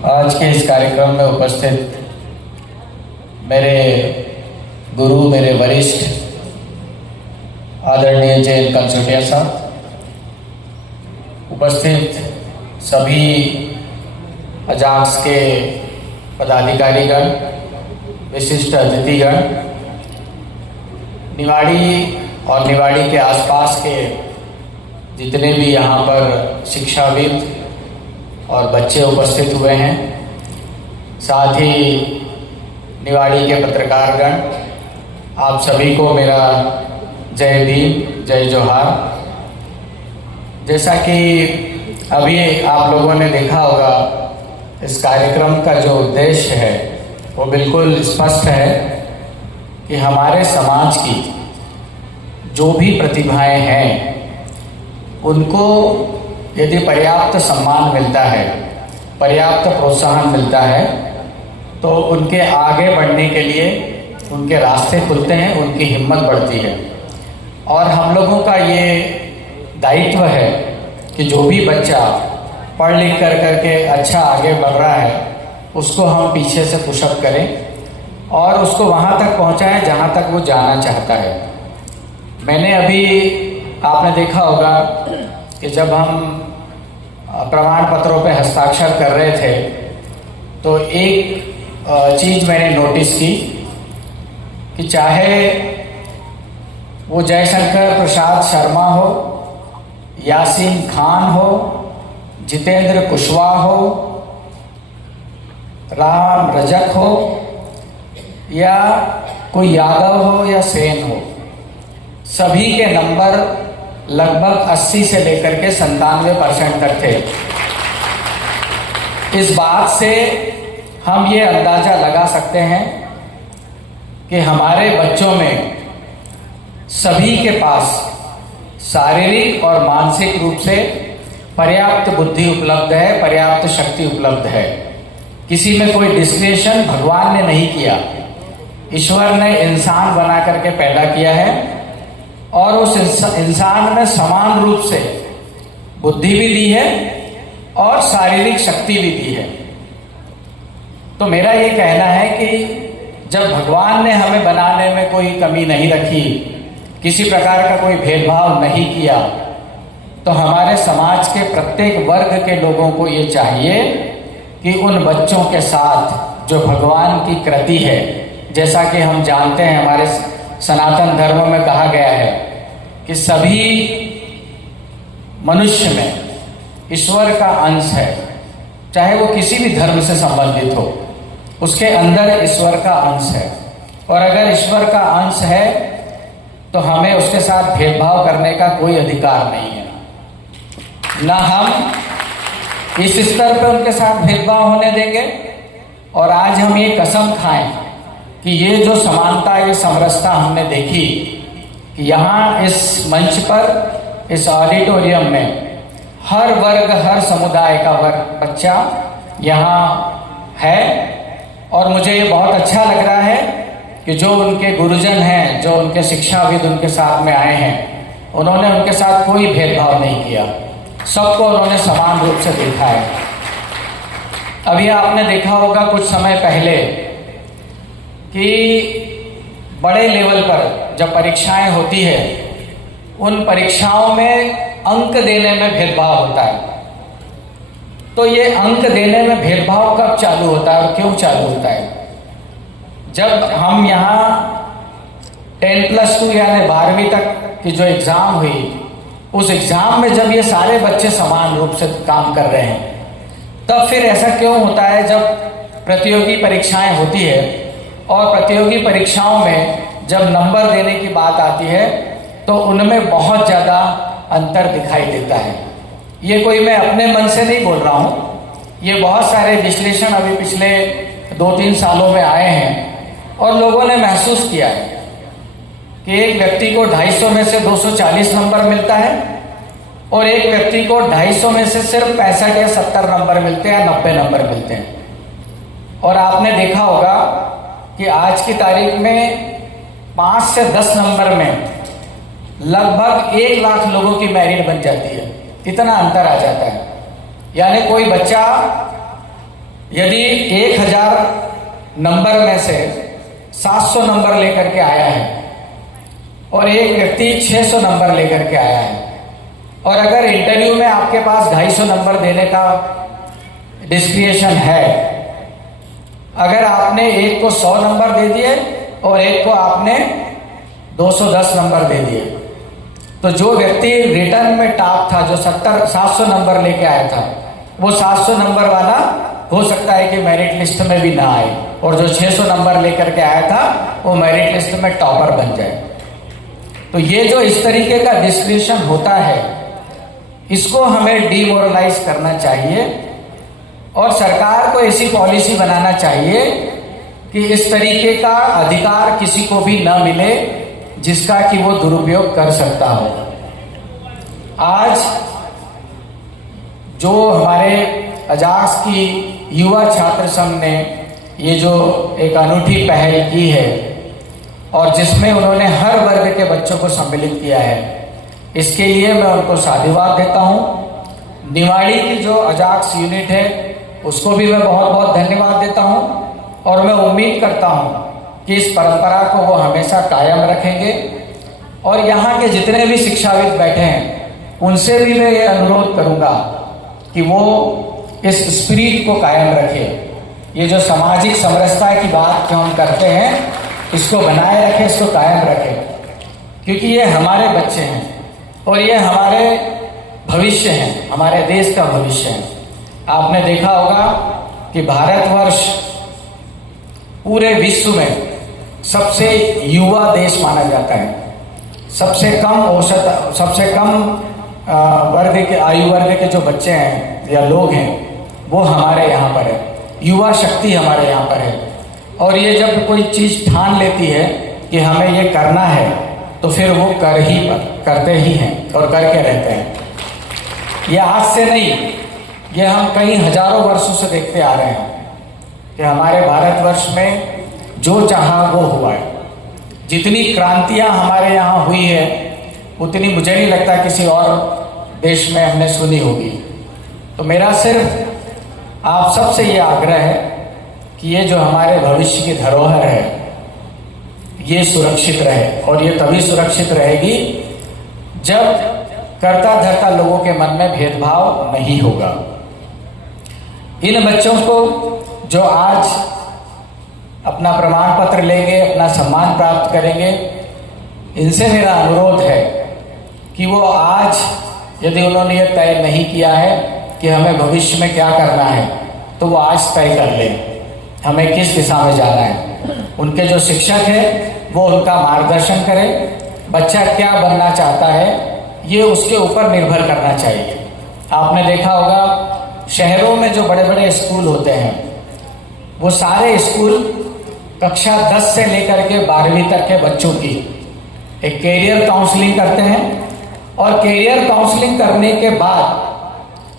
आज के इस कार्यक्रम में उपस्थित मेरे गुरु, मेरे वरिष्ठ आदरणीय जयंत कंसोटिया साहब, उपस्थित सभी अजाक्स के पदाधिकारीगण, विशिष्ट अतिथिगण, निवाड़ी और निवाड़ी के आसपास के जितने भी यहाँ पर शिक्षाविद और बच्चे उपस्थित हुए हैं, साथ ही निवाड़ी के पत्रकारगण, आप सभी को मेरा जय भीम, जय जोहार। जैसा कि अभी आप लोगों ने देखा होगा, इस कार्यक्रम का जो उद्देश्य है वो बिल्कुल स्पष्ट है कि हमारे समाज की जो भी प्रतिभाएं हैं उनको यदि पर्याप्त सम्मान मिलता है, पर्याप्त प्रोत्साहन मिलता है, तो उनके आगे बढ़ने के लिए उनके रास्ते खुलते हैं, उनकी हिम्मत बढ़ती है। और हम लोगों का ये दायित्व है कि जो भी बच्चा पढ़ लिख करके अच्छा आगे बढ़ रहा है, उसको हम पीछे से पुशअप करें और उसको वहाँ तक पहुँचाएं जहाँ तक वो जाना चाहता है। मैंने अभी आपने देखा होगा कि जब हम प्रमाण पत्रों पे हस्ताक्षर कर रहे थे तो एक चीज़ मैंने नोटिस की कि चाहे वो जयशंकर प्रसाद शर्मा हो, यासीन खान हो, जितेंद्र कुशवाहा हो, राम रजक हो या कोई यादव हो या सेन हो, सभी के नंबर लगभग 80 से लेकर के 97% तक थे। इस बात से हम ये अंदाजा लगा सकते हैं कि हमारे बच्चों में सभी के पास शारीरिक और मानसिक रूप से पर्याप्त बुद्धि उपलब्ध है, पर्याप्त शक्ति उपलब्ध है। किसी में कोई डिस्क्रिमिनेशन भगवान ने नहीं किया, ईश्वर ने इंसान बना करके पैदा किया है और उस इंसान में समान रूप से बुद्धि भी दी है और शारीरिक शक्ति भी दी है। तो मेरा ये कहना है कि जब भगवान ने हमें बनाने में कोई कमी नहीं रखी, किसी प्रकार का कोई भेदभाव नहीं किया, तो हमारे समाज के प्रत्येक वर्ग के लोगों को ये चाहिए कि उन बच्चों के साथ जो भगवान की कृति है, जैसा कि हम जानते हैं हमारे सनातन धर्म में कहा गया है कि सभी मनुष्य में ईश्वर का अंश है, चाहे वो किसी भी धर्म से संबंधित हो, उसके अंदर ईश्वर का अंश है। और अगर ईश्वर का अंश है तो हमें उसके साथ भेदभाव करने का कोई अधिकार नहीं है। ना हम इस स्तर पर उनके साथ भेदभाव होने देंगे और आज हम ये कसम खाएं कि ये जो समानता, ये समरसता हमने देखी कि यहाँ इस मंच पर, इस ऑडिटोरियम में हर वर्ग, हर समुदाय का बच्चा यहाँ है। और मुझे ये बहुत अच्छा लग रहा है कि जो उनके गुरुजन हैं, जो उनके शिक्षाविद उनके साथ में आए हैं, उन्होंने उनके साथ कोई भेदभाव नहीं किया, सबको उन्होंने समान रूप से देखा है। अभी आपने देखा होगा कुछ समय पहले कि बड़े लेवल पर जब परीक्षाएं होती है, उन परीक्षाओं में अंक देने में भेदभाव होता है। तो ये अंक देने में भेदभाव कब चालू होता है और क्यों चालू होता है? जब हम यहाँ 10+2 यानी 12वीं तक की जो एग्ज़ाम हुई, उस एग्ज़ाम में जब ये सारे बच्चे समान रूप से काम कर रहे हैं, तब फिर ऐसा क्यों होता है जब प्रतियोगी परीक्षाएं होती है और प्रतियोगी परीक्षाओं में जब नंबर देने की बात आती है तो उनमें बहुत ज़्यादा अंतर दिखाई देता है। ये कोई मैं अपने मन से नहीं बोल रहा हूँ, ये बहुत सारे विश्लेषण अभी पिछले 2-3 सालों में आए हैं और लोगों ने महसूस किया है कि एक व्यक्ति को 250 में से 240 नंबर मिलता है और एक व्यक्ति को 250 में से सिर्फ 65 या 70 नंबर मिलते हैं, 90 नंबर मिलते हैं। और आपने देखा होगा कि आज की तारीख में 5 से 10 नंबर में लगभग 1 लाख लोगों की मेरिट बन जाती है, इतना अंतर आ जाता है। यानी कोई बच्चा यदि 1000 नंबर में से 700 नंबर लेकर के आया है और एक व्यक्ति 600 नंबर लेकर के आया है, और अगर इंटरव्यू में आपके पास 250 नंबर देने का डिस्क्रिप्शन है, अगर आपने एक को 100 नंबर दे दिए और एक को आपने 210 नंबर दे दिए, तो जो व्यक्ति रिटर्न में टॉप था, जो 700 नंबर लेके आया था, वो 700 नंबर वाला हो सकता है कि मेरिट लिस्ट में भी ना आए, और जो 600 नंबर लेकर के आया था वो मेरिट लिस्ट में टॉपर बन जाए। तो ये जो इस तरीके का डिस्क्रिप्शन होता है, इसको हमें डिमोरलाइज करना चाहिए और सरकार को ऐसी पॉलिसी बनाना चाहिए कि इस तरीके का अधिकार किसी को भी न मिले जिसका कि वो दुरुपयोग कर सकता हो। आज जो हमारे अजाक्स की युवा छात्र संघ ने ये जो एक अनूठी पहल की है और जिसमें उन्होंने हर वर्ग के बच्चों को सम्मिलित किया है, इसके लिए मैं उनको साधुवाद देता हूँ। निवाड़ी की जो अजाक्स यूनिट है उसको भी मैं बहुत बहुत धन्यवाद देता हूँ, और मैं उम्मीद करता हूँ कि इस परंपरा को वो हमेशा कायम रखेंगे। और यहाँ के जितने भी शिक्षाविद बैठे हैं उनसे भी मैं ये अनुरोध करूँगा कि वो इस स्पिरिट को कायम रखें। ये जो सामाजिक समरसता की बात जो हम करते हैं, इसको बनाए रखें, इसको कायम रखें, क्योंकि ये हमारे बच्चे हैं और ये हमारे भविष्य हैं, हमारे देश का भविष्य है। आपने देखा होगा कि भारतवर्ष पूरे विश्व में सबसे युवा देश माना जाता है। सबसे कम औसत, सबसे कम वर्ग के आयु वर्ग के जो बच्चे हैं या लोग हैं वो हमारे यहाँ पर है। युवा शक्ति हमारे यहाँ पर है, और ये जब कोई चीज़ ठान लेती है कि हमें ये करना है तो फिर वो करते ही हैं और करके रहते हैं। ये आज से नहीं, ये हम कई हजारों वर्षों से देखते आ रहे हैं कि हमारे भारतवर्ष में जो चाहा वो हुआ है। जितनी क्रांतियां हमारे यहाँ हुई है उतनी मुझे नहीं लगता किसी और देश में हमने सुनी होगी। तो मेरा सिर्फ आप सबसे ये आग्रह है कि ये जो हमारे भविष्य की धरोहर है ये सुरक्षित रहे, और ये तभी सुरक्षित रहेगी जब कर्ता धर्ता लोगों के मन में भेदभाव नहीं होगा। इन बच्चों को जो आज अपना प्रमाण पत्र लेंगे, अपना सम्मान प्राप्त करेंगे, इनसे मेरा अनुरोध है कि वो आज यदि उन्होंने ये तय नहीं किया है कि हमें भविष्य में क्या करना है, तो वो आज तय कर लें हमें किस दिशा में जाना है। उनके जो शिक्षक है वो उनका मार्गदर्शन करें। बच्चा क्या बनना चाहता है ये उसके ऊपर निर्भर करना चाहिए। आपने देखा होगा शहरों में जो बड़े बड़े स्कूल होते हैं वो सारे स्कूल कक्षा 10 से लेकर के 12वीं तक के बच्चों की एक कैरियर काउंसलिंग करते हैं, और कैरियर काउंसलिंग करने के बाद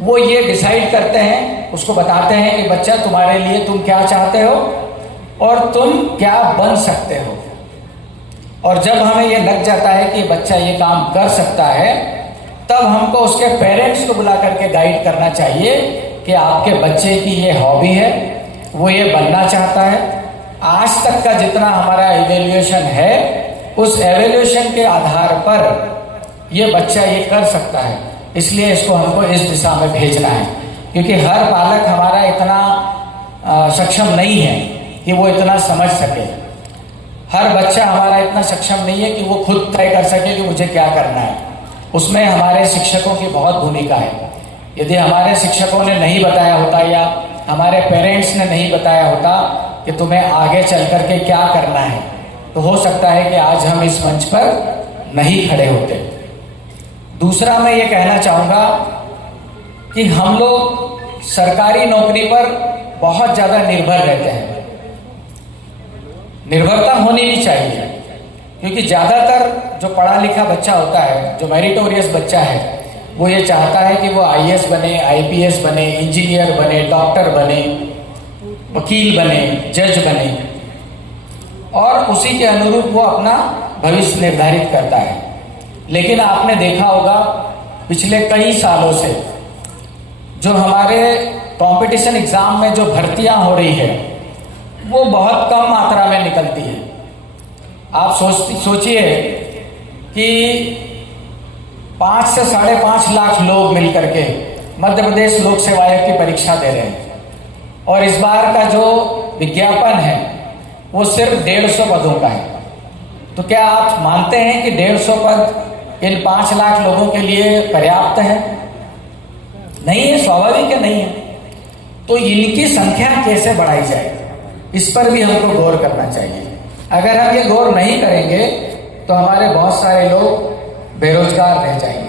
वो ये डिसाइड करते हैं, उसको बताते हैं कि बच्चा तुम्हारे लिए तुम क्या चाहते हो और तुम क्या बन सकते हो। और जब हमें ये लग जाता है कि बच्चा ये काम कर सकता है, तब हमको उसके पेरेंट्स को बुला करके गाइड करना चाहिए कि आपके बच्चे की ये हॉबी है, वो ये बनना चाहता है। आज तक का जितना हमारा एवेल्यूएशन है, उस एवेल्यूएशन के आधार पर ये बच्चा ये कर सकता है, इसलिए इसको हमको इस दिशा में भेजना है। क्योंकि हर बालक हमारा इतना सक्षम नहीं है कि वो इतना समझ सके। हर बच्चा हमारा इतना सक्षम नहीं है कि वो खुद तय कर सके कि मुझे क्या करना है। उसमें हमारे शिक्षकों की बहुत भूमिका है। यदि हमारे शिक्षकों ने नहीं बताया होता या हमारे पेरेंट्स ने नहीं बताया होता कि तुम्हें आगे चल करके क्या करना है, तो हो सकता है कि आज हम इस मंच पर नहीं खड़े होते। दूसरा मैं ये कहना चाहूँगा कि हम लोग सरकारी नौकरी पर बहुत ज़्यादा निर्भर रहते हैं। निर्भरता होनी भी चाहिए, क्योंकि ज़्यादातर जो पढ़ा लिखा बच्चा होता है, जो मेरिटोरियस बच्चा है, वो ये चाहता है कि वो आईएएस बने, आईपीएस बने, इंजीनियर बने, डॉक्टर बने, वकील बने, जज बने, और उसी के अनुरूप वो अपना भविष्य निर्धारित करता है। लेकिन आपने देखा होगा पिछले कई सालों से जो हमारे कंपटीशन एग्जाम में जो भर्तियां हो रही है वो बहुत कम मात्रा में निकलती है। आप सोचिए कि 5 से 5.5 लाख लोग मिलकर के मध्य प्रदेश लोक सेवा आयोग की परीक्षा दे रहे हैं और इस बार का जो विज्ञापन है वो सिर्फ 150 पदों का है। तो क्या आप मानते हैं कि 150 पद इन 5 लाख लोगों के लिए पर्याप्त है? नहीं है, स्वाभाविक है, नहीं है। तो इनकी संख्या कैसे बढ़ाई जाए, इस पर भी हमको गौर करना चाहिए। अगर हम ये गौर नहीं करेंगे तो हमारे बहुत सारे लोग बेरोजगार रह जाएंगे।